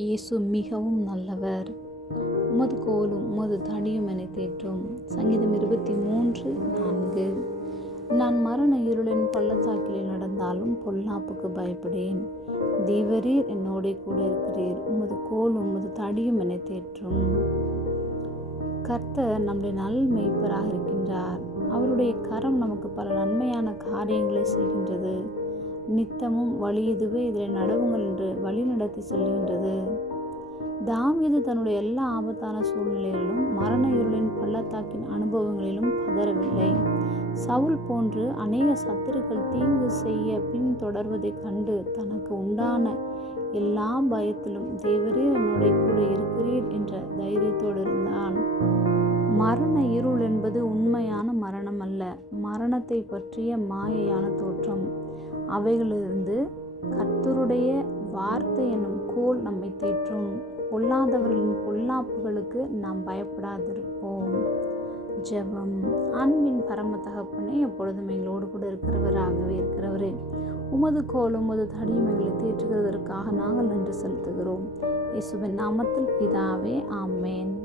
இயேசு மிகவும் நல்லவர். உமது கோலும் உமது தடியும் என தேற்றும். சங்கீதம் இருபத்தி மூன்று நான்கு. நான் மரண இருளின் பள்ளத்தாக்கிலே நடந்தாலும் பொல்லாப்புக்கு பயப்படேன். தேவரீர் என்னோட கூட இருக்கிறீர். உமது கோலும் உமது தடியும் என தேற்றும். கர்த்தர் நம்முடைய நல் மெய்ப்பராக இருக்கின்றார். அவருடைய கரம் நமக்கு பல நன்மையான காரியங்களை செய்கின்றது. நித்தமும் வழி இதுவே இதில் நடவுங்கள் என்று வழி நடத்தி செல்கின்றது தாவீது தன்னுடைய எல்லா ஆபத்தான சூழ்நிலைகளிலும் மரண இருளின் பள்ளத்தாக்கின் அனுபவங்களிலும் பதறவில்லை. சவுல் போன்று அநேக சத்துருக்கள் தீங்கு செய்ய பின் தொடர்வதைக் கண்டு தனக்கு உண்டான எல்லா பயத்திலும் தேவரீர் என்னுடைய கூட இருக்கிறீர் என்ற தைரியத்தோடு இருந்தான். மரண இருள் என்பது உண்மையான மரணம் அல்ல மரணத்தை பற்றிய மாயையான தோற்றம். அவைகளிலிருந்து கர்த்தருடைய வார்த்தை என்னும் கோல் நம்மை தேற்றும். பொல்லாதவர்களின் பொல்லாப்புகளுக்கு நாம் பயப்படாதிருப்போம். ஜெபம். அன்பின் பரம தகப்பனே எப்பொழுதும் எங்களோடு கூட இருக்கிறவராகவே இருக்கிறவரே உமது கோலும் உமது தடியும் எங்களை தேற்றுகிறதற்காக நாங்கள் நன்றி செலுத்துகிறோம். இயேசுவின் நாமத்தில் பிதாவே ஆமேன்.